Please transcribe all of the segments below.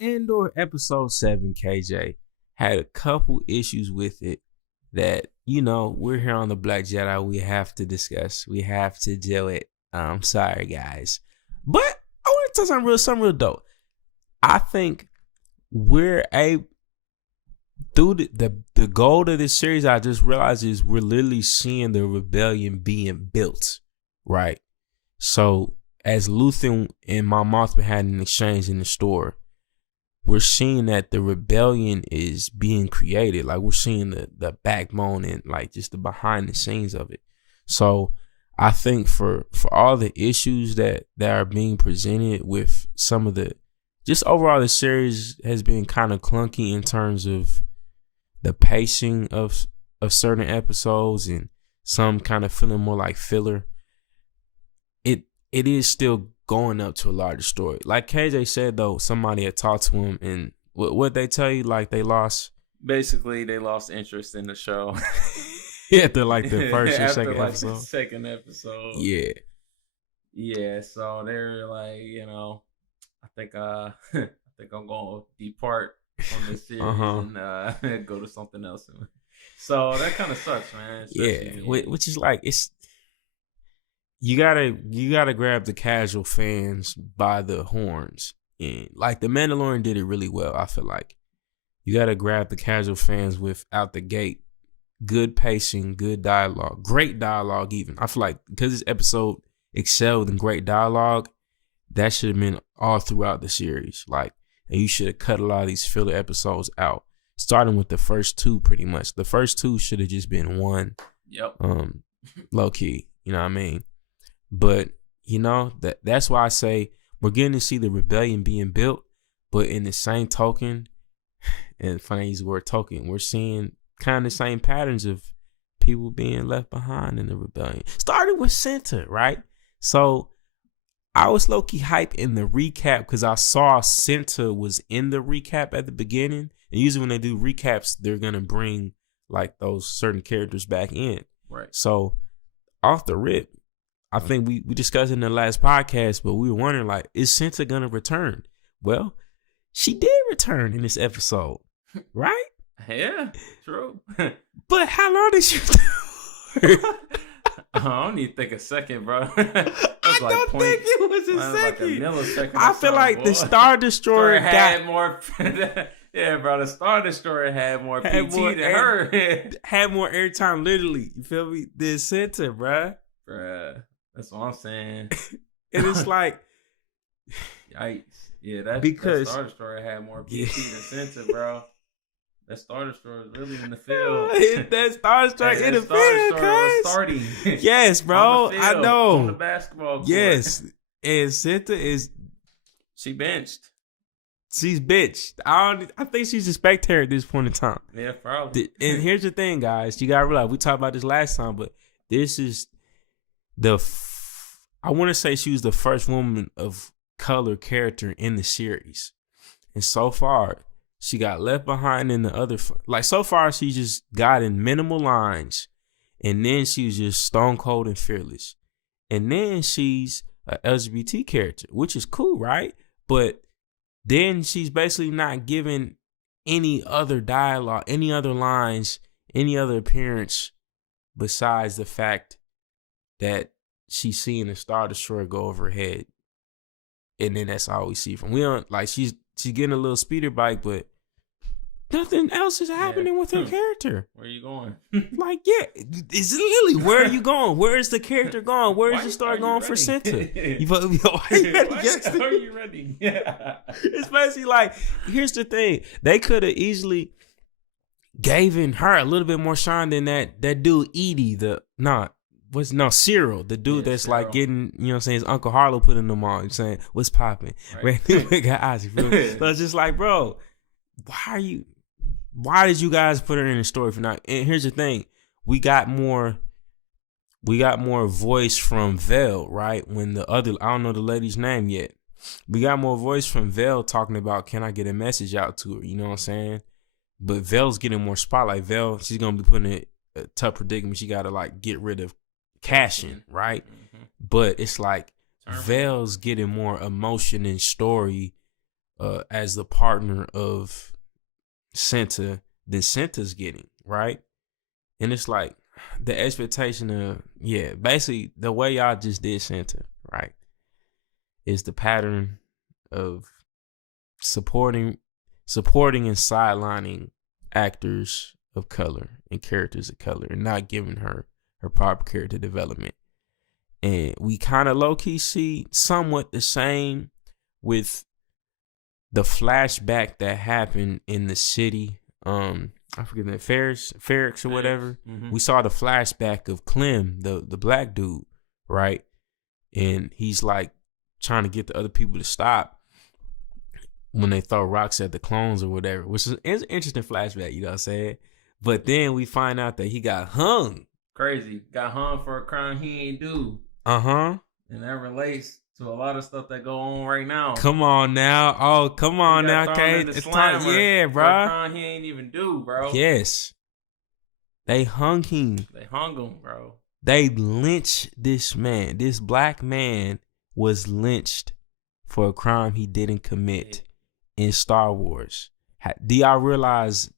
Andor episode 7, KJ, had a couple issues with it that, we're here on the Black Jedi. We have to discuss. We have to do it. I'm sorry, guys. But I want to tell something real dope. I think we're through the goal of this series, I just realized is we're literally seeing the rebellion being built, right? So as Luthen and Mon Mothma had an exchange in the store, we're seeing that the rebellion is being created. Like, we're seeing the backbone and like just the behind the scenes of it. So I think for all the issues that are being presented with some of just overall the series has been kind of clunky in terms of the pacing of certain episodes and some kind of feeling more like filler. It is still going up to a larger story. Like KJ said, though, somebody had talked to him, and what they tell you, like they lost. Basically, they lost interest in the show. After like the first or second episode. The second episode. Yeah. Yeah. So they're like, I think I'm gonna depart from this series and go to something else. So that kind of sucks, man. Yeah. Which is like You gotta grab the casual fans by the horns, and like the Mandalorian did it really well. I feel like you gotta grab the casual fans with out the gate, good pacing, good dialogue, great dialogue. Even I feel like because this episode excelled in great dialogue, that should have been all throughout the series. Like, and you should have cut a lot of these filler episodes out, starting with the first two. Pretty much, the first two should have just been one. Yep. Low key. You know what I mean? But, that's why I say we're getting to see the rebellion being built. But in the same token, and funny use the word token, we're seeing kind of the same patterns of people being left behind in the rebellion. Started with Cinta, right? So I was low-key hype in the recap because I saw Cinta was in the recap at the beginning. And usually when they do recaps, they're going to bring like those certain characters back in. Right. So off the rip, I think we discussed it in the last podcast, but we were wondering, like, is Cinta going to return? Well, she did return in this episode, right? Yeah, true. But how long did she I don't need to think a second, bro. I don't think it was a second. Like a millisecond. I feel like the Star Destroyer had more. Yeah, bro, the Star Destroyer had more PT than her. Had more airtime, literally. You feel me? Than Cinta, bruh. Bruh. That's what I'm saying. And it's like, yikes. Yeah, that Star Destroyer had more PT than Cinta, bro. That Star Destroyer was really in the field. That Star Destroyer in the field, was starting. Yes, bro. Field, I know. On the basketball court. Yes. And Cinta she benched. She's benched. I think she's a spectator at this point in time. Yeah, probably. And here's the thing, guys. You gotta realize, we talked about this last time, but this is I want to say she was the first woman of color character in the series. And so far, she got left behind in the other. Like, so far, she just got in minimal lines. And then she was just stone cold and fearless. And then she's a LGBT character, which is cool, right? But then she's basically not given any other dialogue, any other lines, any other appearance besides the fact that she's seeing a Star Destroyer go over her head. And then that's all we see from. We don't like she's getting a little speeder bike, but nothing else is happening with her character. Where are you going? Like, yeah, it's literally, where are you going? Where is the character going? Where is the story going for Cinta? Why are you ready? Yeah. It's basically like, here's the thing. They could have easily given her a little bit more shine than that dude Edie, Cyril, the dude that's Cyril. Like getting, you know what I'm saying, his Uncle Harlow putting them on, saying, what's popping? Right. Got eyes, so it's just like, bro, why did you guys put her in the story for now? And here's the thing, we got more voice from Vel, right? When the other, I don't know the lady's name yet. We got more voice from Vel talking about, can I get a message out to her? You know what I'm saying? But Vel's getting more spotlight. Vel, she's going to be put in a tough predicament. She got to like get rid of Cassian, right? Mm-hmm. But it's like Vel's getting more emotion and story as the partner of Cinta than Cinta's getting, right? And it's like the expectation of, basically the way y'all just did Cinta, right, is the pattern of supporting and sidelining actors of color and characters of color and not giving her proper character development. And we kind of low-key see somewhat the same with the flashback that happened in the city. I forget that Ferrix or whatever. Mm-hmm. We saw the flashback of Clem, the black dude, right? And he's like trying to get the other people to stop when they throw rocks at the clones or whatever, which is an interesting flashback, you know what I'm saying? But then we find out that he got hung. Crazy. Got hung for a crime he ain't do. Uh-huh. And that relates to a lot of stuff that go on right now. Come on now. Oh, come on now, Kate. It's time. Yeah, bro. For a crime he ain't even do, bro. Yes. They hung him. They hung him, bro. They lynched this man. This black man was lynched for a crime he didn't commit in Star Wars. Do you realize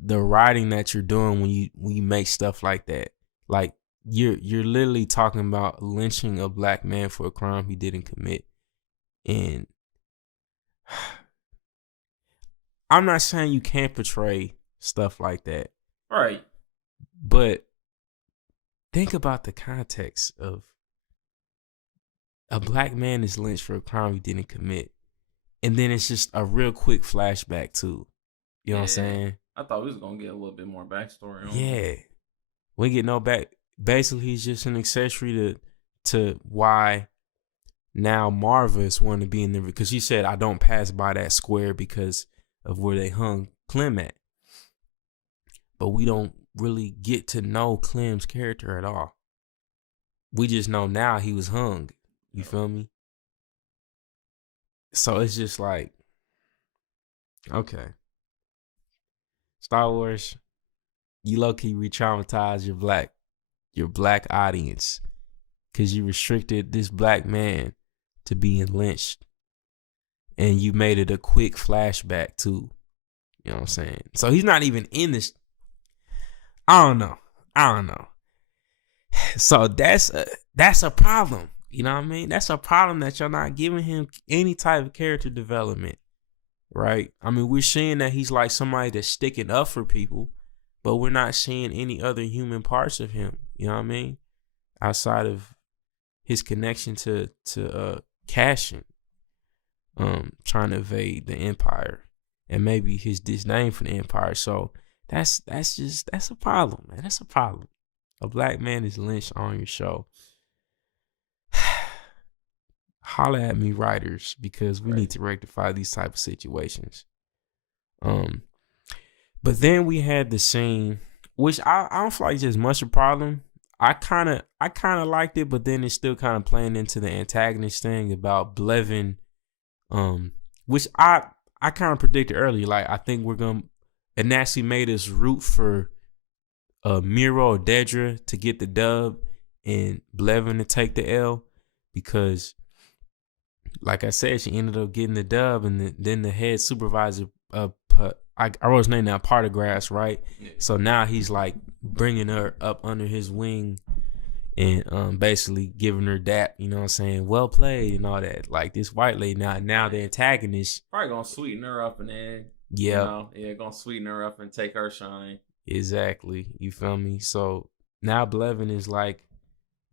the writing that you're doing when you make stuff like that? Like you're literally talking about lynching a black man for a crime he didn't commit. And I'm not saying you can't portray stuff like that. Right. But think about the context of a black man is lynched for a crime he didn't commit. And then it's just a real quick flashback too. You know what I'm saying? I thought we was going to get a little bit more backstory on him. We get no back. Basically, he's just an accessory to why now Marva is wanting to be in there. Because she said, I don't pass by that square because of where they hung Clem at. But we don't really get to know Clem's character at all. We just know now he was hung. You feel me? So it's just like, okay. Star Wars, you low-key re-traumatized your black audience because you restricted this black man to being lynched. And you made it a quick flashback too. You know what I'm saying? So he's not even in this. I don't know. So that's a problem. You know what I mean? That's a problem that you're not giving him any type of character development. Right? I mean, we're seeing that he's like somebody that's sticking up for people, but we're not seeing any other human parts of him. You know what I mean? Outside of his connection to Cassian, trying to evade the Empire, and maybe his disdain for the Empire. So that's a problem, man. That's a problem. A black man is lynched on your show. Holla at me, writers, because we need to rectify these type of situations. But then we had the scene, which I don't feel like it's as much a problem. I kind of liked it, but then it's still kind of playing into the antagonist thing about Blevin, which I kind of predicted earlier. Like, I think it naturally made us root for Miro or Dedra to get the dub and Blevin to take the L, because like I said, she ended up getting the dub, and then the head supervisor, I wrote his name down, Partagrass, right? Yeah. So now he's like bringing her up under his wing and basically giving her that, you know what I'm saying, well played and all that. Like this white lady now the antagonist. Probably gonna sweeten her up and then, gonna sweeten her up and take her shine. Exactly. You feel me? So now Blevin is like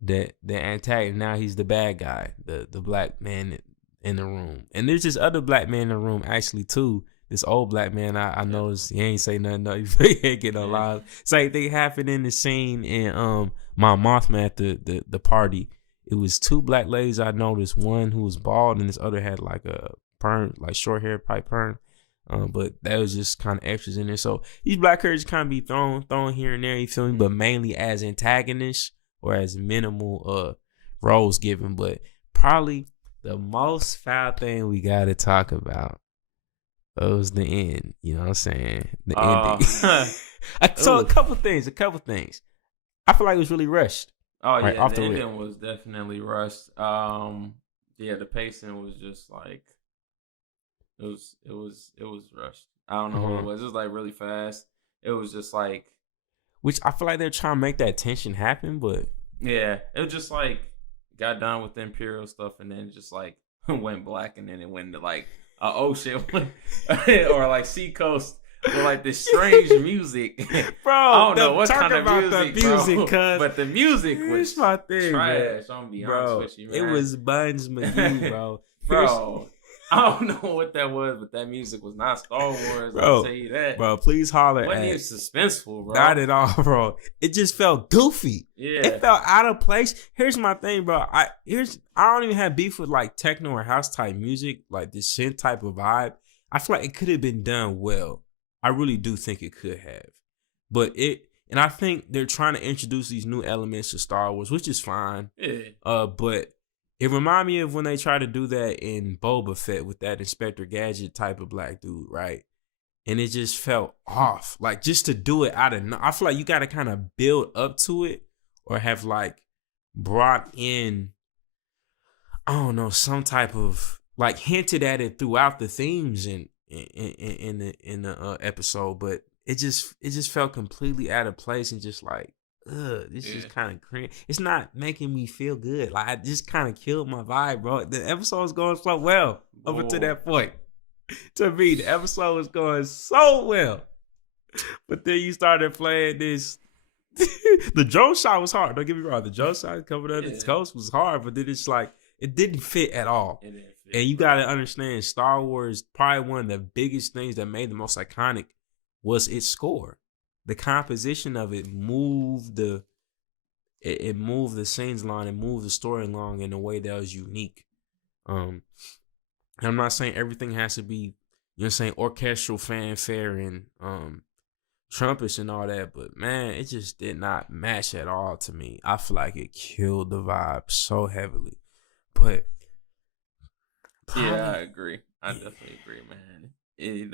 the antagonist. Now he's the bad guy, the black man in the room. And there's this other black man in the room actually too. This old black man, I noticed he ain't say nothing. No, he ain't get no lies. Same thing happened in the scene in my Mothman at the party. It was two black ladies I noticed. One who was bald and this other had like a perm, like short hair pipe perm. But that was just kind of extras in there. So these black characters kind of be thrown here and there, you feel me? But mainly as antagonists or as minimal roles given. But probably the most foul thing we got to talk about was the end. You know what I'm saying? The ending. So a couple things. I feel like it was really rushed. Oh yeah, the ending was definitely rushed. The pacing was just like it was rushed. I don't know what it was. It was like really fast. It was just like, which I feel like they're trying to make that tension happen, but yeah, it was just like got done with the Imperial stuff and then just like went black and then it went to like ocean or like Seacoast with like this strange music. Bro, I don't know what kind of music, bro, but the music was my thing, trash. I'm gonna be honest with you, man. It was Buns McGee, bro. Bro, I don't know what that was, but that music was not Star Wars. Bro, I'll tell you that. Bro, please holler Wasn't even suspenseful, bro. Not at all, bro. It just felt goofy. Yeah. It felt out of place. Here's my thing, bro. I don't even have beef with like techno or house type music, like this synth type of vibe. I feel like it could have been done well. I really do think it could have. And I think they're trying to introduce these new elements to Star Wars, which is fine. Yeah. But it reminded me of when they tried to do that in Boba Fett with that Inspector Gadget type of black dude, right? And it just felt off. Like, just to do it I feel like you got to kind of build up to it or have, like, brought in, I don't know, some type of, like, hinted at it throughout the themes in the episode. But it just felt completely out of place and just like, this is kind of cringe. It's not making me feel good. Like, I just kind of killed my vibe, bro. The episode was going so well up until that point. To me, the episode was going so well. But then you started playing this. The drone shot was hard. Don't get me wrong. The drone shot coming up the coast was hard, but then it's like, it didn't fit at all. It didn't fit, and you got to understand, Star Wars, probably one of the biggest things that made the most iconic was its score. The composition of it moved it moved the scenes along, it moved the story along in a way that was unique. I'm not saying everything has to be, you know what I'm saying, orchestral fanfare and trumpets and all that, but man, it just did not match at all to me. I feel like it killed the vibe so heavily. But probably, yeah, I agree. I definitely agree, man. It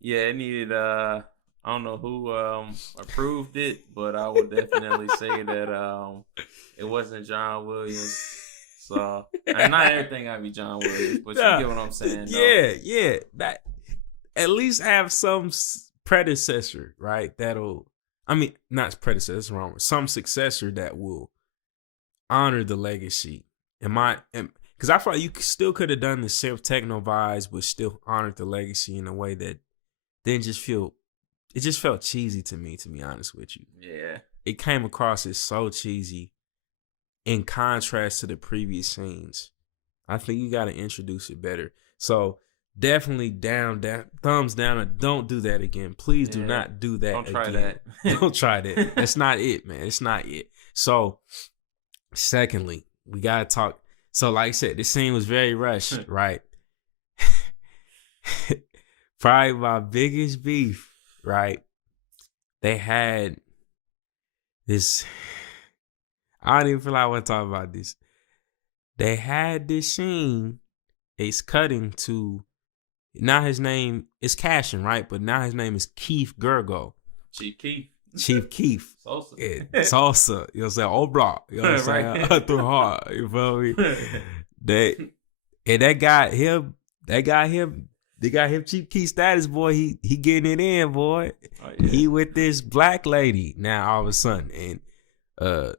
it needed I don't know who approved it, but I would definitely say that it wasn't John Williams. So, and not everything gotta be John Williams, but you get what I'm saying. Yeah. That at least have some predecessor, right? Not predecessor, wrong. Some successor that will honor the legacy. Because I feel like you still could have done the synth techno vibes, but still honored the legacy in a way that didn't just feel. It just felt cheesy to me, to be honest with you. Yeah. It came across as so cheesy in contrast to the previous scenes. I think you got to introduce it better. So definitely thumbs down, and don't do that again. Please do not do that again. Don't try that. Don't try that. That's not it, man. It's not it. So, secondly, we got to talk. So, like I said, this scene was very rushed, right? Probably my biggest beef. Right, they had this. I don't even feel like I want to talk about this. They had this scene. It's cutting to now. His name is Cashin, right? But now his name is Keith Gergo. Chief Keith. Sosa. Yeah, Sosa. You know what I'm saying? Oh, bro. You know what I'm saying? Through hard. You feel me? They got him. They got him Chief Keef status, boy. He getting it in, boy. Oh, yeah. He with this black lady now all of a sudden. And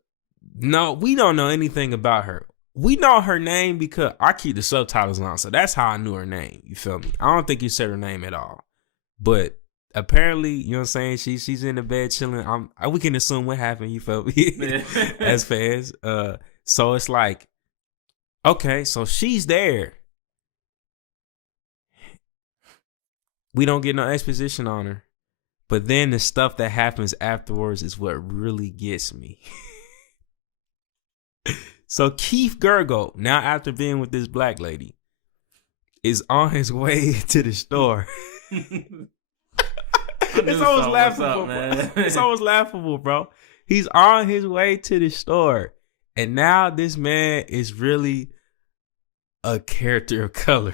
no, we don't know anything about her. We know her name because I keep the subtitles on, so that's how I knew her name. You feel me? I don't think you said her name at all. But apparently, you know what I'm saying, she's in the bed chilling. We can assume what happened, you feel me? As fans. So it's like, okay, so she's there. We don't get no exposition on her. But then the stuff that happens afterwards is what really gets me. So Keith Gergo, now after being with this black lady, is on his way to the store. It's always laughable, man. It's always laughable, bro. He's on his way to the store. And now this man is really a character of color.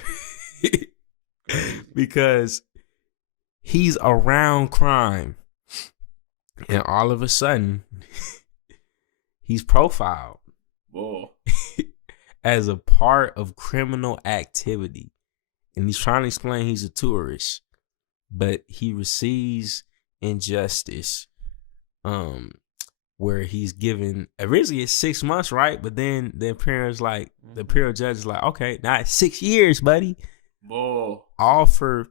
Because he's around crime. And all of a sudden, he's profiled. Whoa. As a part of criminal activity. and he's trying to explain he's a tourist, but he receives injustice. Where he's given originally it's 6 months, right? But then the imperial judge is like, okay, now it's 6 years, buddy. Whoa. All for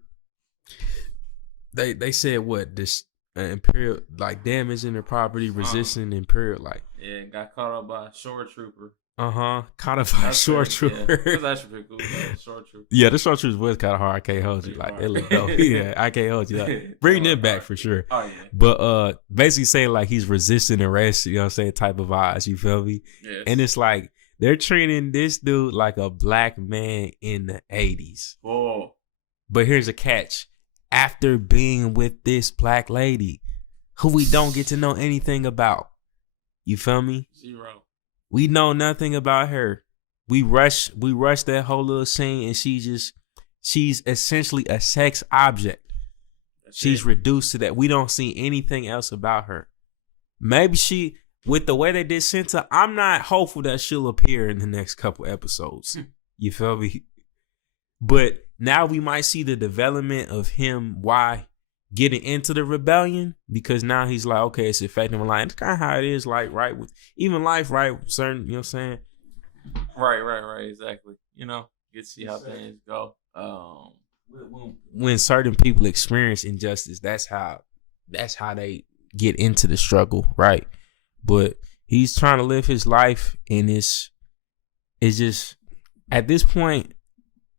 they said what this imperial like damaging their property, resisting imperial yeah, got caught up by a shore trooper. Caught up by a shore trooper. Yeah. That's actually pretty cool. Shore trooper. Yeah, the shore troopers was kind of hard. I can't hold you. Like they look dope. Yeah, I can't hold you. Like, bring them back for sure. Oh yeah. But basically saying like he's resisting arrest, you know what I'm saying, type of vibes, you feel me? Yes. And it's like they're treating this dude like a black man in the 80s. Whoa. But here's a catch. After being with this black lady who we don't get to know anything about. You feel me? Zero. We know nothing about her. We rush that whole little scene, and she's essentially a sex object. She's reduced to that. We don't see anything else about her. Maybe with the way they did Cinta, I'm not hopeful that she'll appear in the next couple episodes. You feel me? But now we might see the development of him, why getting into the rebellion, because now he's like, okay, it's affecting my life. It's kind of how it is, like, right, with even life, right, certain, you know what I'm saying? Right, exactly. You know, you get to see how things go. When certain people experience injustice, that's how they get into the struggle, right? But he's trying to live his life, and it's just, at this point,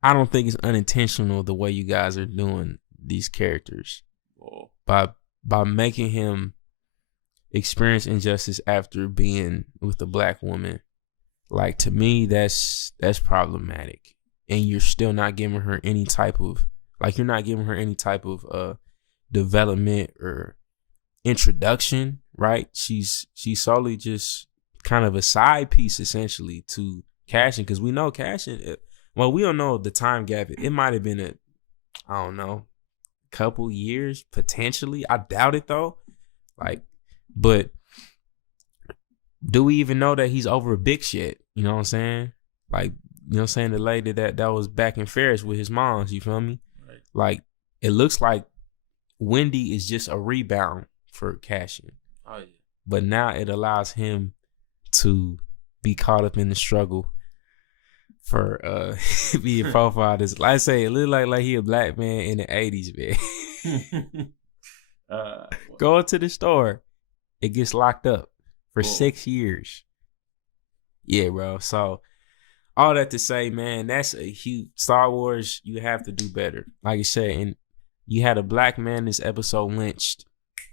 I don't think it's unintentional the way you guys are doing these characters. Whoa. By making him experience injustice after being with a black woman. Like, to me, that's problematic. And you're still not giving her any type of development or introduction, right? She's solely just kind of a side piece essentially to Cashin, because we know Cashin, well, we don't know the time gap. It might have been I don't know, couple years potentially. I doubt it though. Like, but do we even know that he's over a big shit? You know what I'm saying? Like, you know what I'm saying? The lady that was back in Ferris with his moms, you feel me? Right. Like, it looks like Wendy is just a rebound for Cashin. Oh yeah. But now it allows him to be caught up in the struggle for being profiled as, like I say, it look like he a black man in the 80s, man. Going to the store, it gets locked up for 6 years. Yeah, bro. So all that to say, man, that's a huge Star Wars. You have to do better, like you said. And you had a black man this episode lynched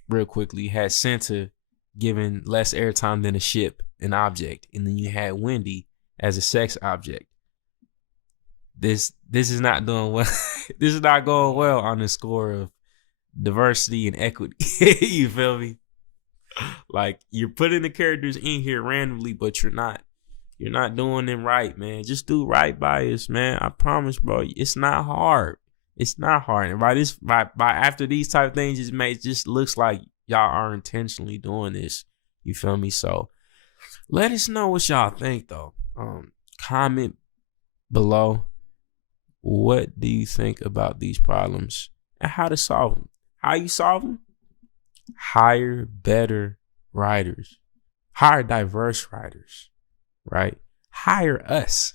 real quickly. You had Santa given less airtime than a ship, an object, and then you had Wendy as a sex object. This is not doing well. This is not going well on the score of diversity and equity. You feel me? Like, you're putting the characters in here randomly, but you're not doing them right, man. Just do right by us, man. I promise, bro. It's not hard. It's not hard. And by after these type of things, it just looks like y'all are intentionally doing this. You feel me? So let us know what y'all think, though. Comment below. What do you think about these problems and how to solve them? How you solve them? Hire better writers. Hire diverse writers, right? Hire us.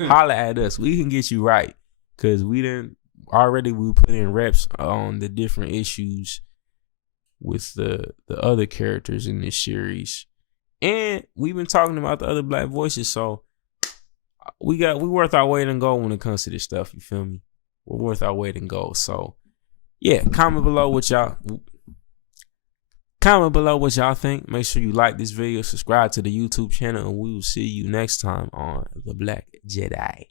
Holla at us. We can get you right, because we put in reps on the different issues with the other characters in this series, and we've been talking about the other black voices, so we worth our weight in gold when it comes to this stuff. You feel me? We're worth our weight in gold. So yeah, comment below what y'all think. Make sure you like this video, subscribe to the YouTube channel, and we will see you next time on The Black Jedi.